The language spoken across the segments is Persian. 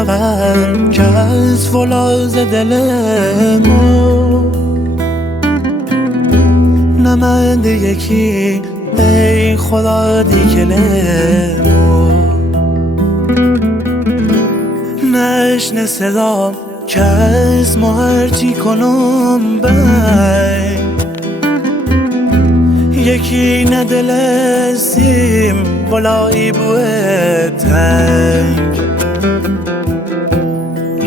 شود که از فولاذ دل ما نمند یکی ای خدا دیگلمو نشنه صدا که از ما هرچی کنم بی یکی ندلستیم ولایی بوه تنگ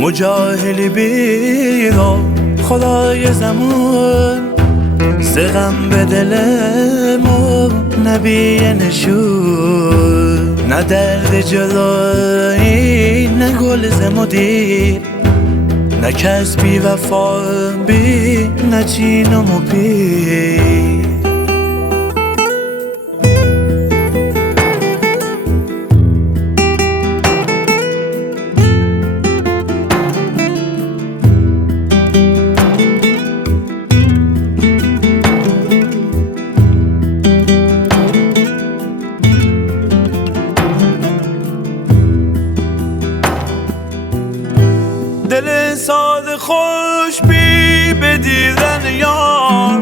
مجاهلی بیرا خدای زمان زغم به دلمو نبی نشون نه درد جدایی نه گل زمدیر نه کس بی وفا بی نه چینم و بی دل ساده خوش بی به دیدن یار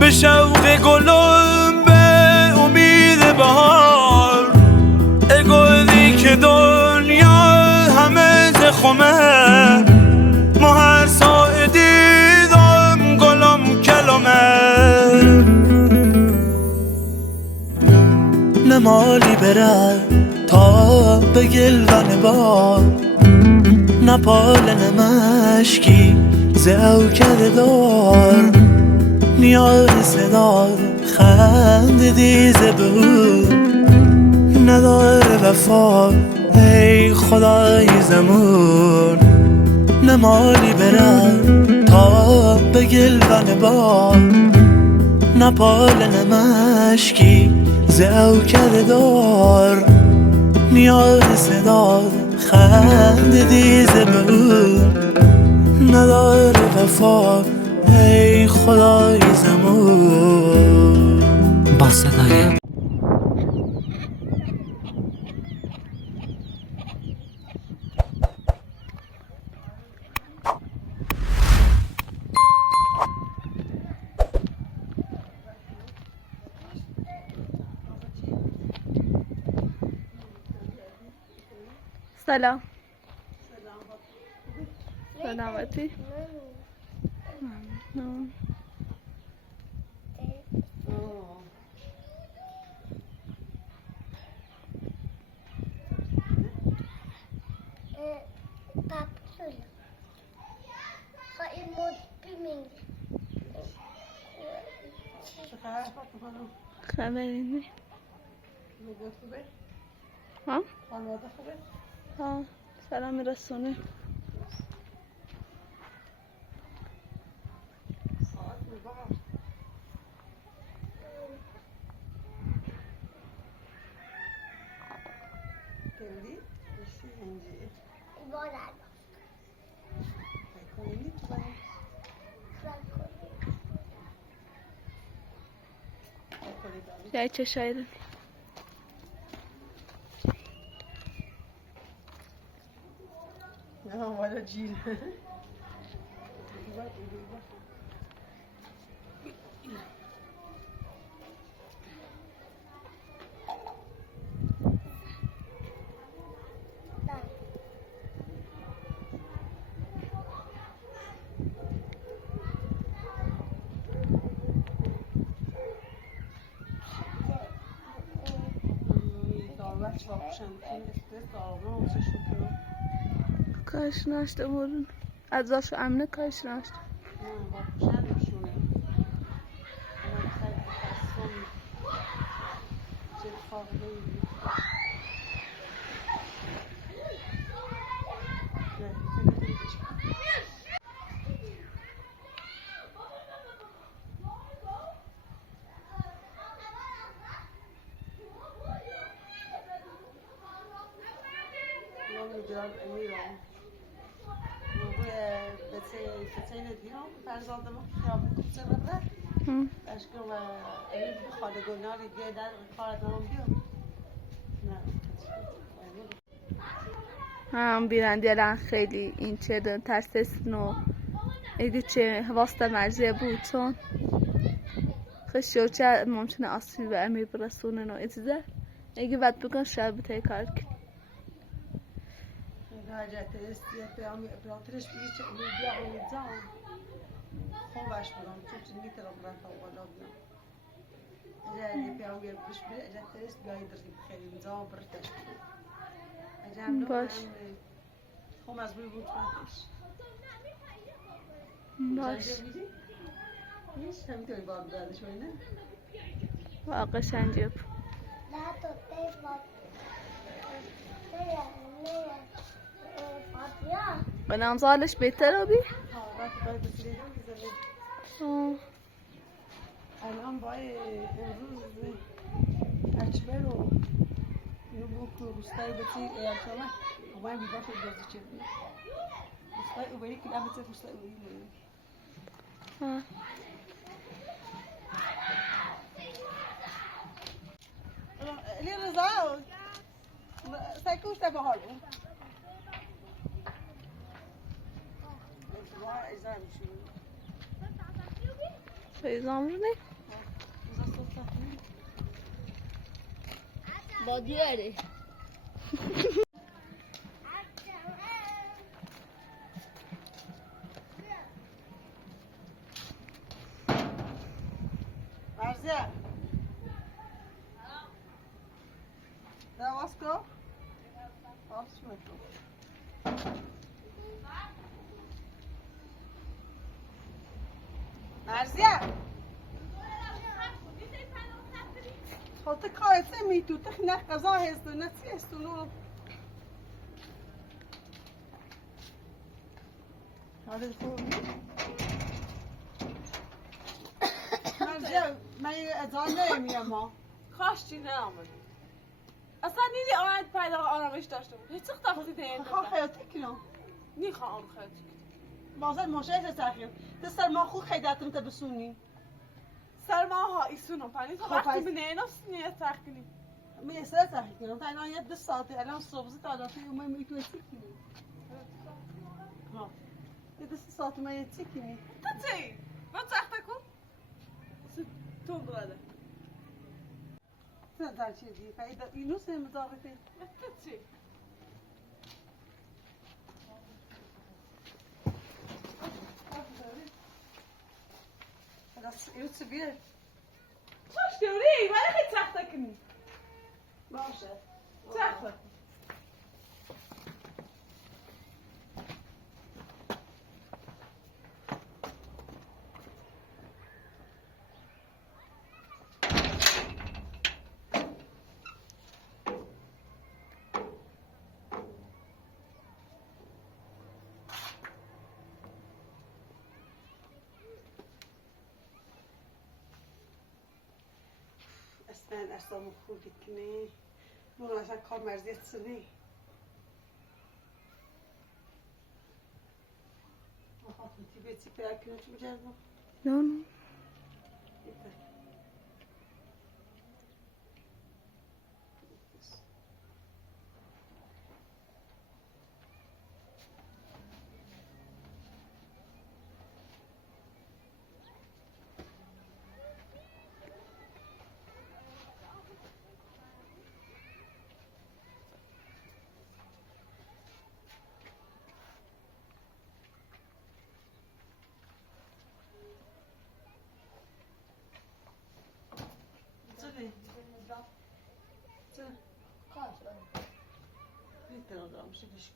به شوق گلم به امید بهار اگویی که دنیا همه زخمه ما هر ساعه دیدم گلم کلمه نمالی بره تا به گلون بار نپال نمشکی زو کرده دار نیاز صدا خند دیزه بود نداره وفا ای خدای زمون نمالی بره تا به گلون بار نپال نمشکی زو کرده دار نیاز صدا خند دیزه بود نداره وفا ای خدای زمون با صدای سلام سلامتی ممنون خبری نی ها؟ ها سلام رسونه یای چه شایده نه والا جیل کاش ناشته بودن از آشو امنه کاش ناشته میدونم امیرم موقع بتین دیرم فرزادم خیابون کبسه بده اشکم و امیر خاله گناری دیگه در خواهد هم بیام نه هم بیرندی الان خیلی این چه ترسستن و اگه چه واسطه مرزه بود چون خشیو چه ممکنه آسیب به امی برسونن و ازده اگه بعد بگن شاید بتای کار کنی حاجت است یه پیامی براترش بگی چه بیا اونجا خوبش برام چون میتونم برات بالا بیام اجازه پیامی بش بیا اجازه است بیای در خیلی اینجا براتش باش خوب از بوی بود باش نیش همینطوری باب داده شوی نه واقع شنجب قنام زالش بهتر آبی؟ الان باید امروز اچبر و نبوک و روستای بطی ایالتامه و باید بیباش رو بازی چه بید روستای او بایی کلا بطی روستای او بایی لی رضا سایکوش تا بحال بود ازا میشون فیضان رو نه؟ با دیاره مرزیه ده واسکو آفش میکنم مرزیه خاطر کارت میتو تخنه قضا هست نه چی است نو هذا خوب مرزیه من ازان نمیام ما کاشتی نامدی اصلا نیدی آمد پیدا آرامش داشته بود هیچ وقت خودی دین خواه خیاطی کنم نیخوام خیلی بازار ماشه تاخیر دستر ما خو خیداتم تبسونی سر ما ها ایسونو پنی تو خب، وقتی پس- به نیناس نیت تخکنی می اسرا تاخیر کنم تا الان یه 2 ساعته الان صبح تا ما میتونی کنی ها یه 2 ساعت ما یه چی کنی تا چی؟ با تخته کن تو براده تو در چیزی فایده اینو سه مضافه تا چی؟ خلاص اینو چه بیار چاش دوری ولی خیلی تخته کنی باشه تخته اصلا اصلا خوبی کنی برو اصلا کار مرزیت سنی آها تی بیتی پیدا کنی چی بجرد نه نه چلی چلی میتونم دارم شکلش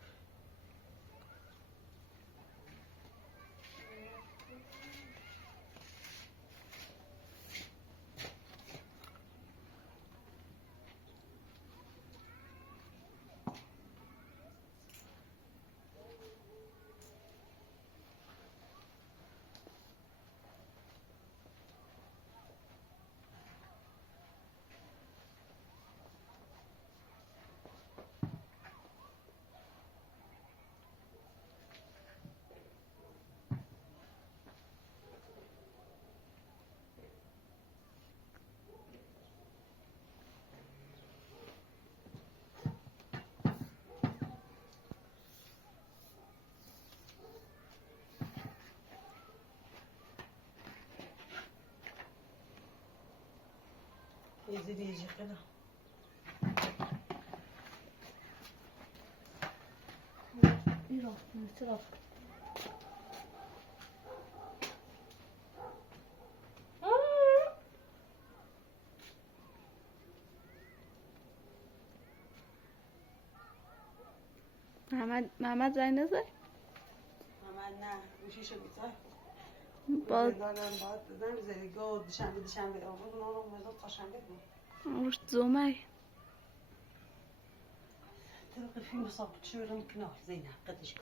يزيد يجي قنا ایران چرا محمد زنگ نزد من نه گوشیشو بیزار باز دارم باید بزنم زیگاه دوشنبه آقا رو مزاد تا شنبه بود روش زومه طرق فيلم صاب تشيرن كنار زينة قديش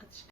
قديش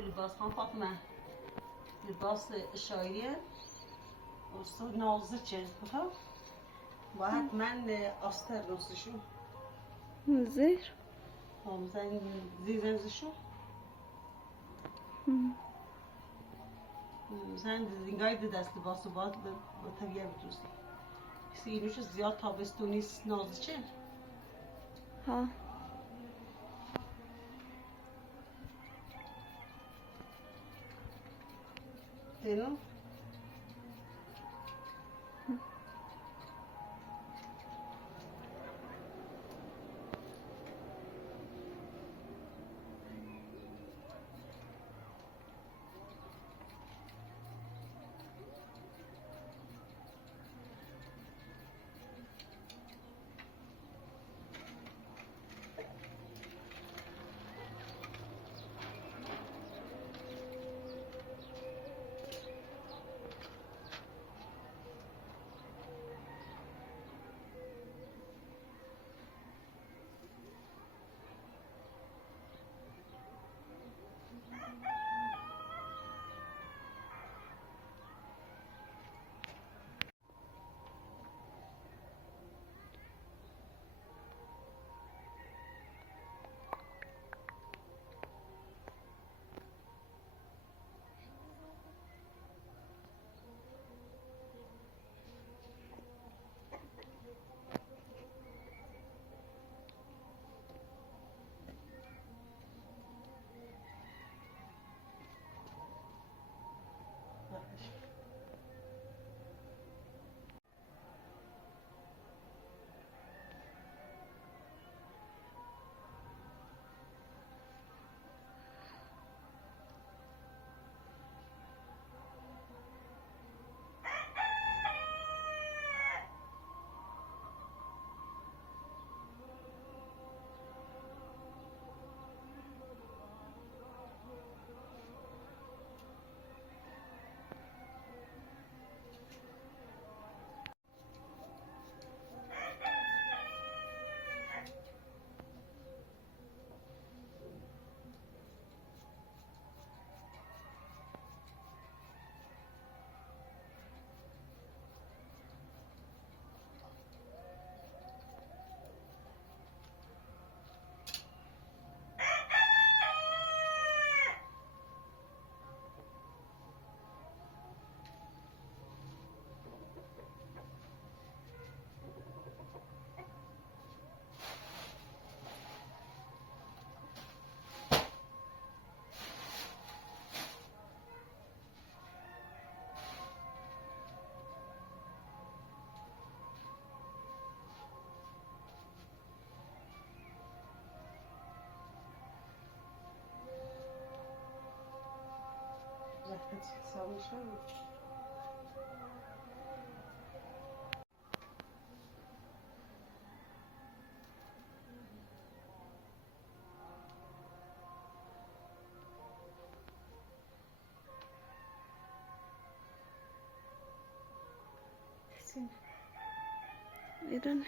لباس خان فاطمه لباس شایریه اصلا نازکه خب باید من آستر راستشو زیر زن زیزنزشو زن زنگای دست لباس باید با طبیعه بدوستی کسی اینوش زیاد تابستونی نازکه ها اینو سامي شو إذن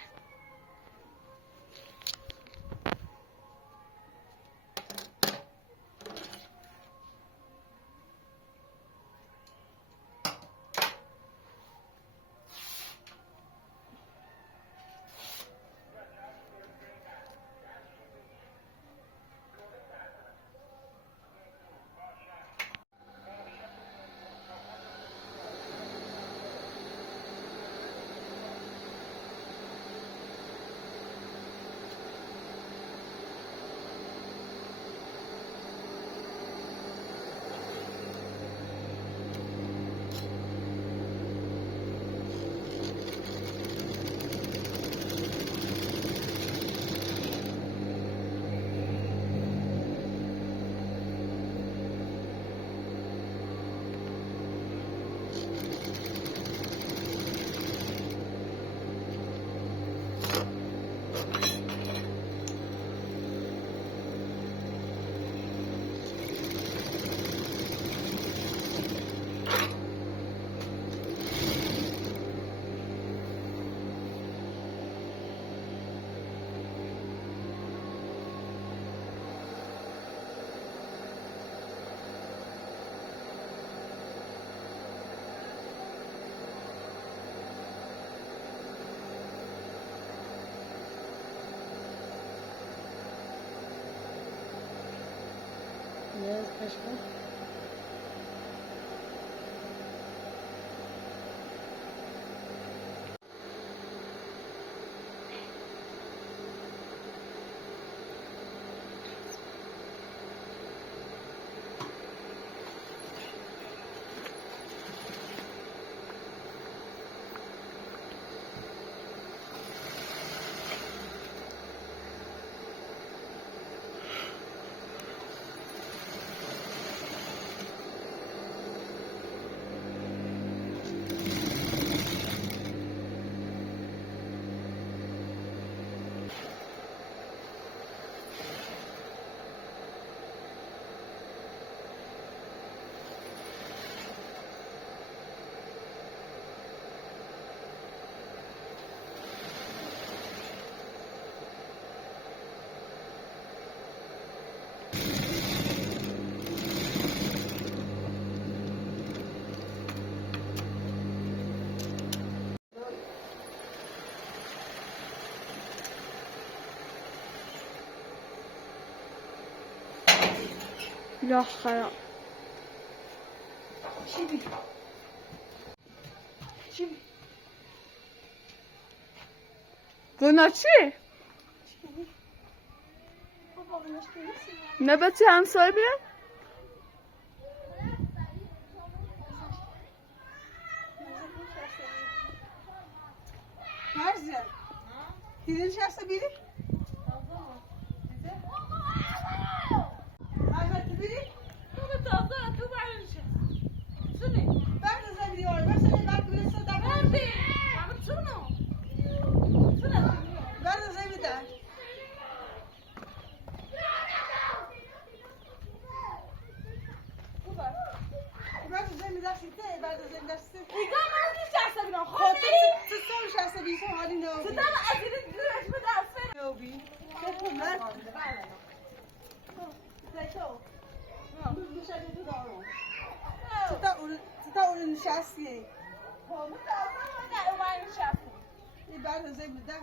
آتش کن. لا خرا شیبی شیبی گناه چیه؟ بابا نشته نیستی نباتی همسایه بیرم؟ مرزیه دیدین شخص بیری؟ مرزیه تو بیری؟ تو تازه تو برنشه شنو بعد از این بیاری بس این بعد بیری صدا بردی اما شنو بعد از این بیدن بعد از این بیدستی ته بعد از این دستی ایگا من نشسته بیرم خود خودی تو سال شخص بیسم حالی نوبی صدام از این دیرش به دست نوبی تو مرد تا اون نشستیه این بعد از این بیدن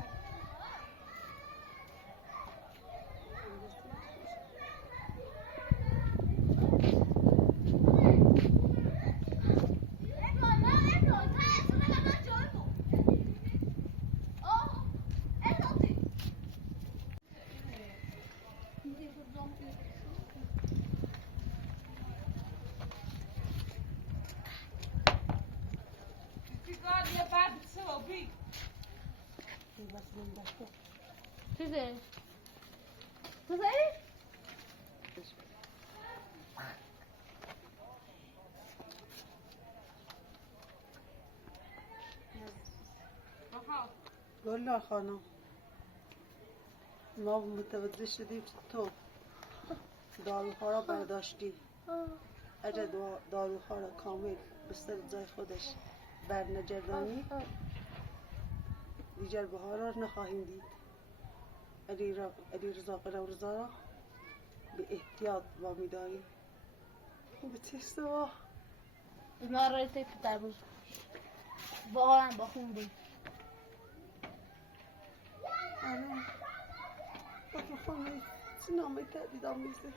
چیزه؟ چیزه؟ گلنار خانم ما متوجه شدیم که تو داروها را برداشتی اگر داروها را کامل بستر جای خودش برنگردانی دیگر بها را نخواهیم دید علی رضا قلمرضا را به احتیاط وامی داریم به تست نارایتی پتر بود واقعا با خون بود با تو خونه نامه تهدید آمیزه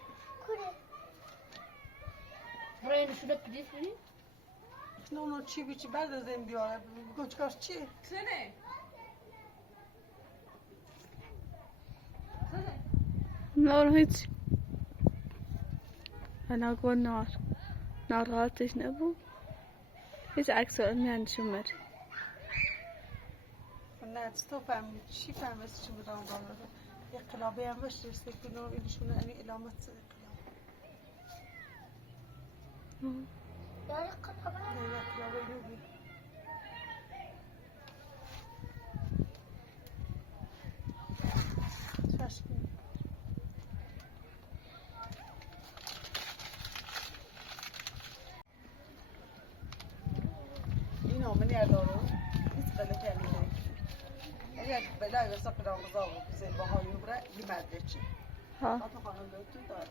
برای نشونه پلیس بودی؟ نه چی بیچی بعد از این بیاره گوچکاش چیه؟ شنو نار هیچ انا گل نار راحتش نبود هیچ عکس علمی نشون بده نه تو فهمید چی فهمید چی بودم بالا اقلابی هم باش رسته کنم اینشون یعنی علامت اقلاب نه اقلابی نبود چشم این آمنی ادارو هیچ غلطی نمی‌کنه اگر بلای وسط رمضان و زیر بهایی بره بیمرده چی ها تو خانم تو داری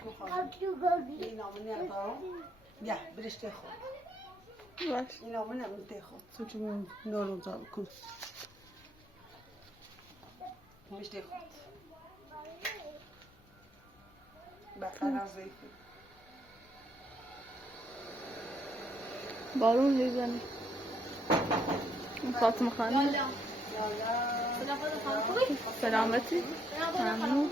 فاطمه خانم این نامه ندارم یا برشته خود باش این نامه نمیده خود تو چون نارم زار کن برشته خود بقیه زیفی بارون میزنه فاطمه خانم سلامتی ممنون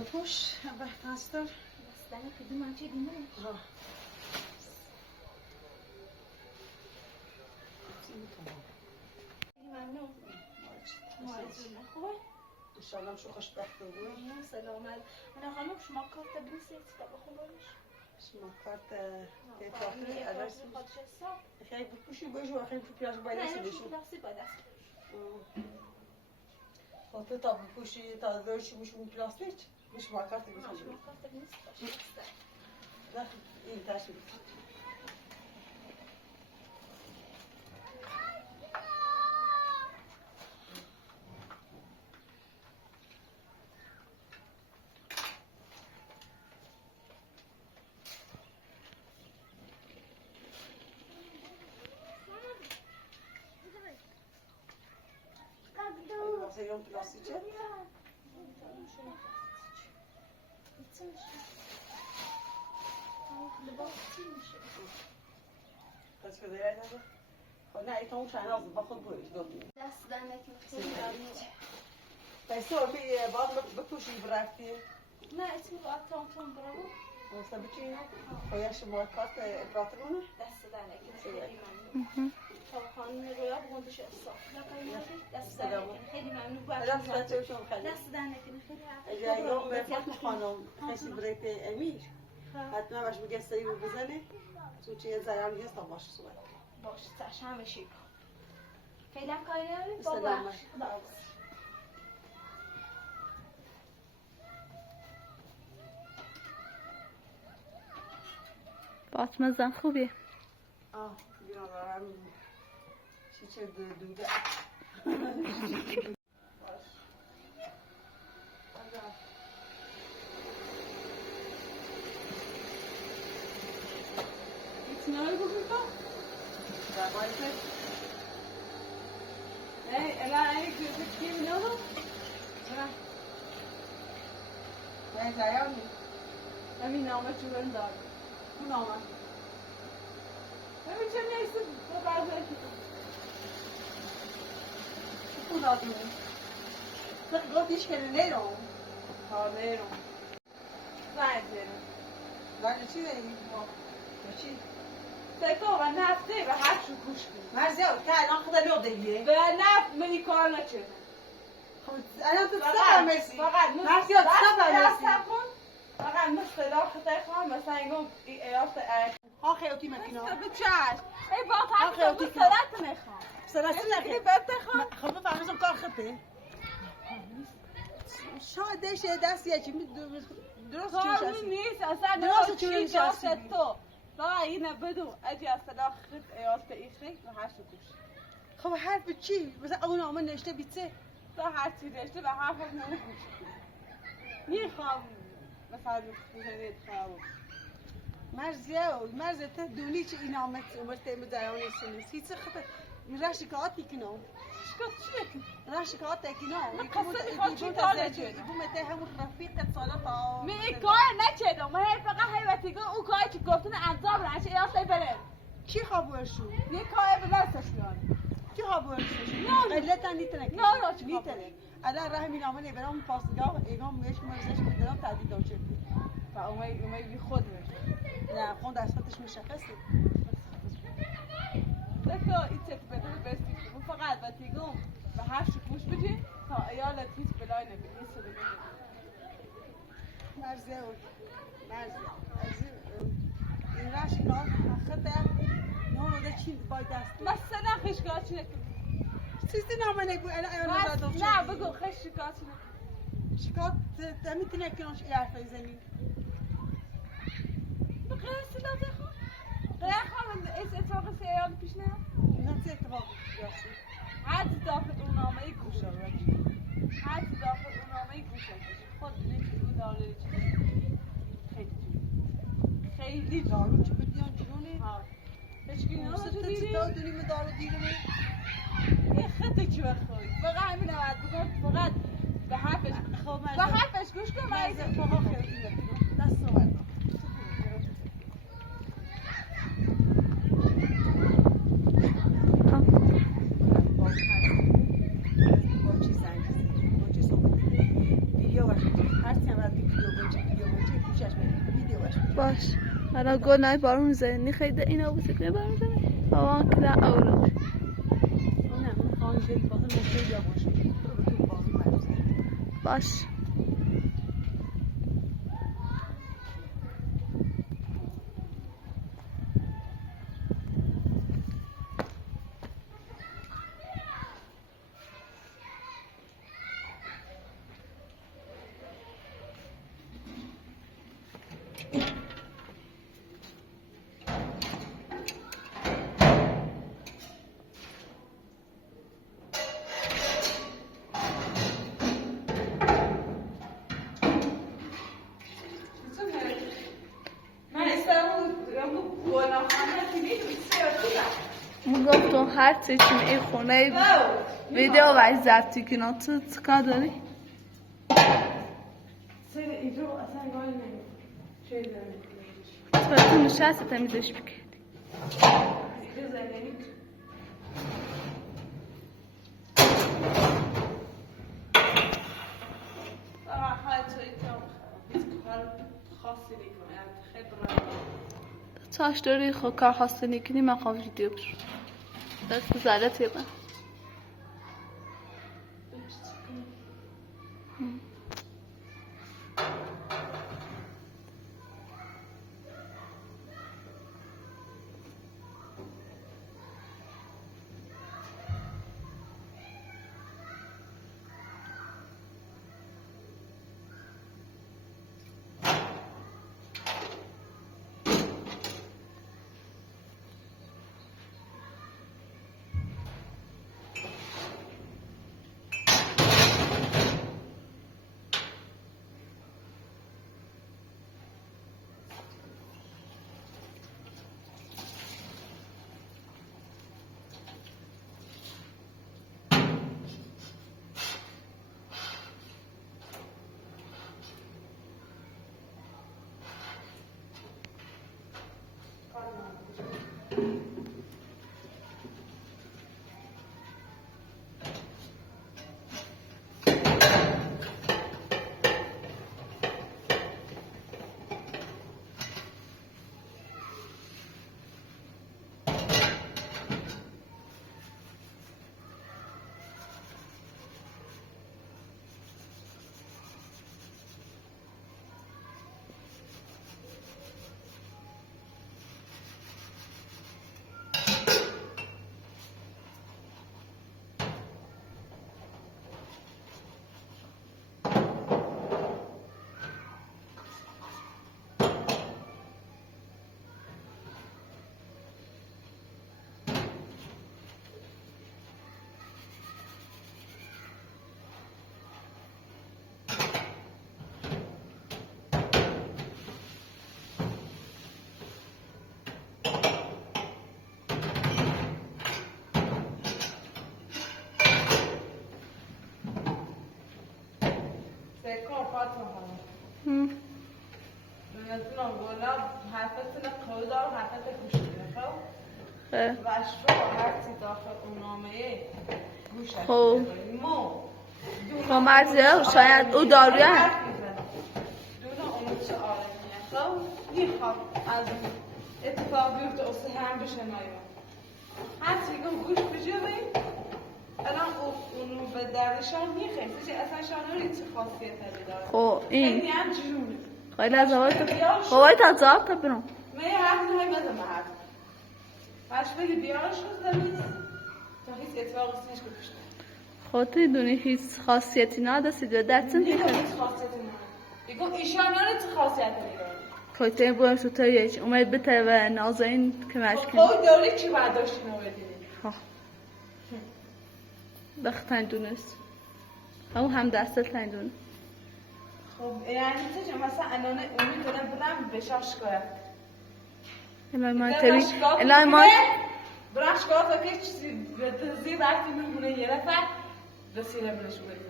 بپوش بهتاستر بستنی کدوم هم چه دینه؟ ممنون معزونه خوبه؟ انشالله شو خوشبخت بود سلامت من خانم شما کارت بنویسید تا بخونمش شما کارت تفاخری ادرس خودش حساب خیلی بپوشی باشه و خیلی پیاز باید نه دستی نمیشه دستی با دست خاطر تا بپوشی تا دارشی میشون پلاستیک مش ما کارت شما بپوشی کارت بنویسید باشه نه این تاشو واسه یوم پلاستیکه پس که دیگه نه خب نه ایتون چند از با خود بویش دوتی دست دنکی خیلی ممنون پیسه بی بعد بپوشی برفتی نه اسمی باید تام برو واسه بچینه خودش ما کارت افراطمونه دست دنکی خیلی ممنون تا خانم رویا بگوندش حساب دست دنکی خیلی ممنون دست بچه‌شون خیلی دست دنکی خیلی اگر یوم به فاطمه خانم کسی بریت امیر حتما باش بگه سیو بزنه تو چیه زیانی هست تا باش صحبت باشه چشم بشی خیلی هم کاری نداری سلام. بابا خداحافظ فاطمه زن خوبی بیان دارم چه دوده İtinayı bugün Ela gözük gibi ne olur? نه زیانی Emin ama çubuğunu da aldım. اون آمد Emin çem neyse bu bazen اون آدمی گفتیش که نیرم Harlayırım. Zayıflarım. ولی چی داری؟ چی؟ Seko ve nefte ve her şu kuş gibi. مرزی ها که الان خدا لو دیگه Ve neft beni korna çırdı. الان تو سفر مرسی مرسی ها سفر مرسی فقط مثل خطای خواهم مثلا اینگو ایاست ها خیاطی مکینا بچش ای با آخه تا اوتی بسرت نخوام سرسی خیلی نکه بتخوام خب بفهمم کار خطه شاید دشه دستیه چی درست چی کارون نشستی نیست اصلا درست چی چی نشستی داشت تو فقط اینه بدون اجی اصلا خط ایاست ایخی و هر شو گوش خب حرف چی مثلا اون آمن نشته بیته تو هر چی داشته و هر حرف نمونه گوش میخوام مثلا بزنید خواهم مرزه دونی چه این آمد عمرت مدرانی سنیست هیچ خطه رشکاتی کنم شکات چیه که رشکات کنم قصه خود چی کار نچیدم یکم مته همون رفیقت سالا تا می این کار نچیدم من هی فقط هی وقتی اون کاری که گفتن انجام بدن چه ایاسته بره کی خبرشو یه کاری به دستش میاد کی خبرشو نه. علتا نیتنه نه چی نیتنه الان راه می نامه برام پاسگاه ایگام میش مرزش میدارم تعدید داشته و اومای بی خود میشه نه خون دستش مشخصه دکتر این چه بده بستی اون فقط وقتی گم و هر شو گوش بدی تا ایالت هیچ بلای نبید نیست رو بگید مرزه این رشکات خطه نون رو ده چی باید دست مثلا خشگاه چی نکنی سیستی نامه نگو انا اینا نه بگو خیلی شکایت شکات میتونه کنش حرف بزنی بقیه سلاته خود قیه خواهم از اتفاق سیال پیش نه نه چه اتفاق بیفته حد داخل اون نامه گوشه حد داخل اون نامه گوشه خود نمیتونی داره خیلی دارو چه بدیان جونه ها هیچ کی نامه ست دیدی تا دونی دارو دیره این خطی چه خوی فقط همین اومد بگم فقط به حرفش به حرفش گوش کن من از اتفاق خیلی دست اومد باش حالا گناه بارون زنی خیلی اینا بوده کنی بارون زنی آوان کلا اولو باش گفتم هر چی چون این خونه ویدیو و ضبطی کنم تو چکار داری؟ تو نشسته تمیزش بکردی تاش داری خود کار خواسته نکنی من خواه ویدیو برم دست زلت یه من خب خب مرزه شاید او داروی هم از اتفاق بیفته اصلا هم بشه نایم حتی میگم گوش بجوی الان اونو به دردشان میخیسته اصلا شانه چه خاصیت داره خب این خیلی هم جنونه خیلی از هوای تا زاب تا برم من یه حرف نمی بزن به حرف باش بگی بیارش خود دارید تا هیچ اتفاقی نیست که پیش خودت دونی هیچ خاصیتی نداشتی و درسن نیست. دیگه هیچ خاصیتی نداره. دیگه ایشان نداره چه خاصیتی داره. خودت باید شو تاییش اومد بته و نازنین کمش کن. خود داری چی باید داشتی نویدی؟ ها بختن دونست هم دست تندون خب یعنی چه مثلا انانه امید دارم برم بشاش کنم الان ما تبی الان ما برش کار که چیزی به تزی وقتی میمونه یه نفر رسیده بهش بده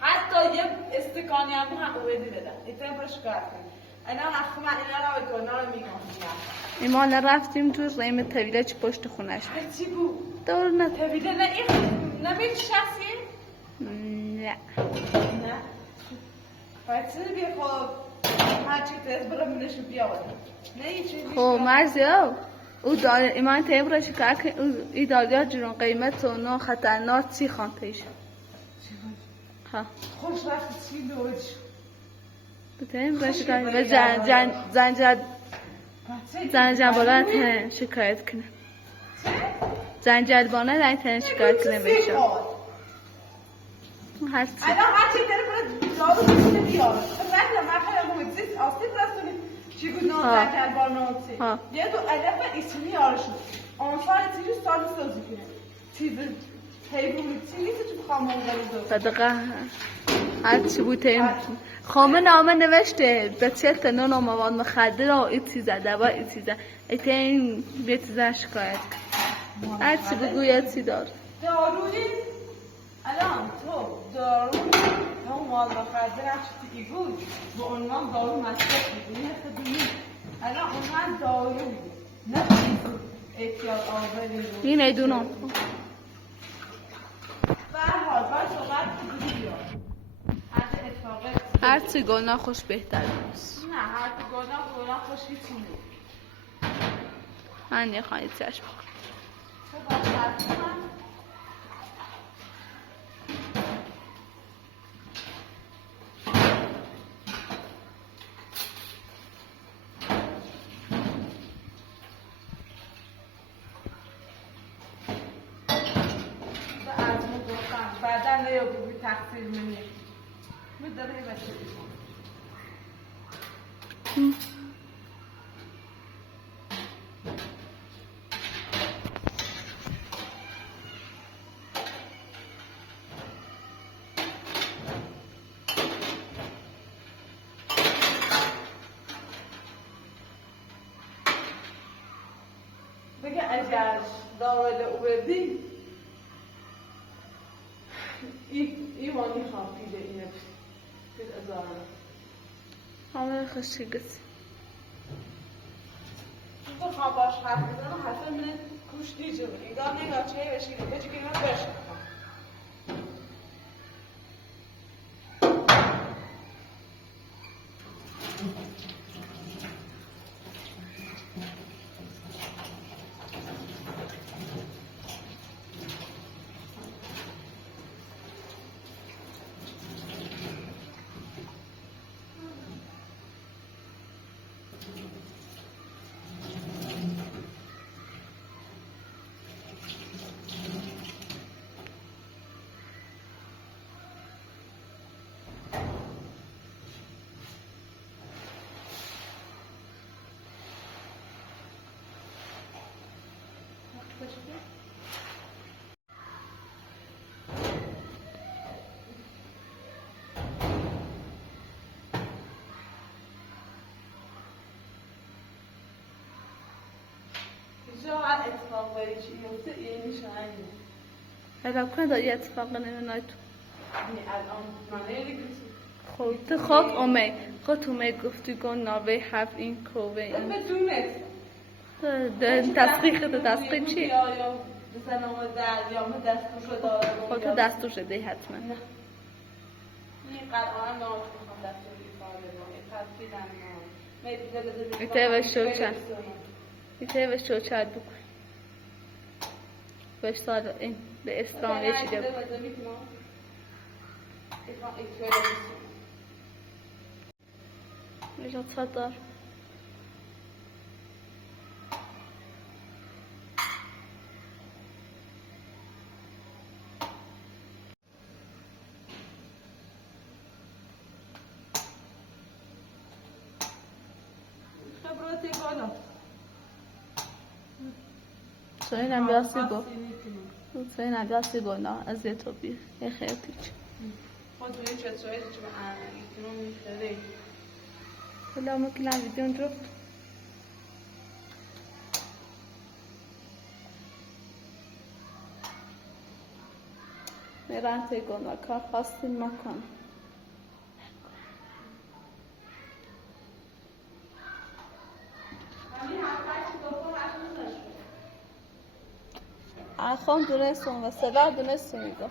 حتی یه استکانی هم اویدی بده ایتن برش کار کنم اینا اخما اینا رو اینا رو میگم ایمان رفتیم تو ریم طویله چی پشت خونش چی بود دور نه طویله نه این نمیشه شخصی نه نه باید چیزی که خب هرچی تیز برم منشو بیاورد نه یه چیزی خب مرزیا او ایمان تیم را شکر که او ایدالیا جرون قیمت و نو خطرناک چی خانتیش ها خوش رفت چی دوش تیم را شکر و زنجل بالا شکایت کنه زنجل بالا نه شکایت کنه بشه هر چی الان هرچی داره برای دارو بسیده بیاره فکر مرحله هم اگزیست آستی برستونی چی گود نام زنجل بالا نامسی یه دو علف اسمی آرشون آنسان تیجو سال سازی کنه چیز حیبونی چی نیست تو بخوام موزنی دو صدقه هر چی بود تیم خامه نامه نوشته به چلت نونو مواد مخدر و ایتی زده و ایتی زده ایتی این بیتی زن شکایت هر چی بگو یه چی دار داروی الان تو دارو همون مواد مخدر هرچی ای بود به عنوان دارو مصرف میدونی خدونی الان اونها دارو میدونی نه احتیاط آوری رو این ایدونم برحال باید صحبت که بیاد هر اتفاقه هر چی گناه خوش بهتر نیست نه هر گناه خوش هیچی نیست من یه خواهی چشم چه باید شرط کنم بعدا نیا بگوی تقصیر منی میداره یه بچه بیشون بگه اگر داول او بدی ایمانی خواه پیده اینه پید ازارم همه خوشی گسی تو خواه باش حرف بزنم حرفه منه کوش دیجه بود انگار نگاه چه بشیده بجی که من بشنم جا هر اتفاق بایی چی یفته یه نشانی هلا کنه داری اتفاق نمینای تو یعنی الان منه دیگه خب تو خود اومه خود اومه گفتگو ناوی حرف این کوه این بدونت تصدیق تو تصدیق چی؟ یا بزن آمد در یا من دستور داره خود تو دستور شده حتما این قرآن نامش میخوام دستور کار بدم ایته و شوچن ایته و شوچن بکن بهش سال این به اسلام یه چیده بکن نجات صدار تی بالا سوینم بیاسی گو سوینم بیاسی گو نه از تو بی خیر تیچ خود دوی چه سوید چون ایتونو میخوره ولی ممکن ویدیون رو میرن تیگون و کار خواستین مکن آخوان دونستون و صدا دونستون میگو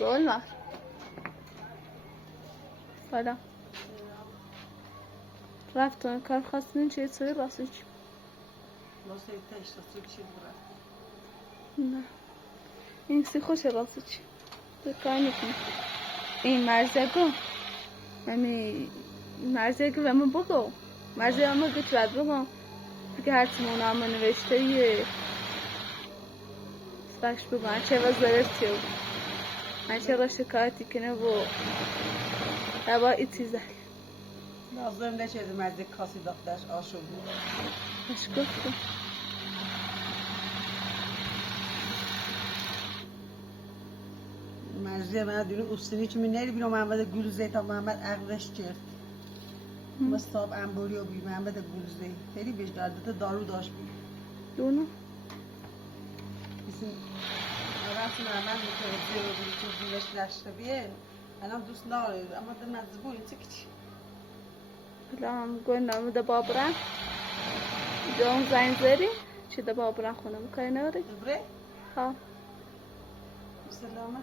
گل مر سلام رفتون کار خواستین چه سوی راستی چی؟ واسه تشت چی برا نه این سی خوش راستی چی؟ تو کار نکنی این مرزگو همی مرزگو و من بگو مرزگو همه گوش رد بگو دیگه هرچی منامه نوشته یه سپش بگو هرچه و زررتی بگو هرچه را شکایتی کنه و دبا ایتی زهی لازم نشده مرد کاسی داخترش آشو بود اش گفتم مرزی من دونه استنی چون نری بیرو محمد گلوزه تا محمد عقلش کرد مستاب انبوری و بی محمد گلوزه خیلی بهش دارو داشت بی دونو مثل رفت محمد متوجه رو بی چون بولش داشته بیه الان دوست داره اما ده مزبوری چه کچی الان گوندم ده بابران جون زنگ زدی چی ده بابران خونه بکاری نوری؟ دوباره؟ ها سلامت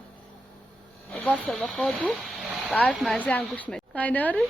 واسه بخور بود بعد مرزی هم گوش میدی کاری نوری؟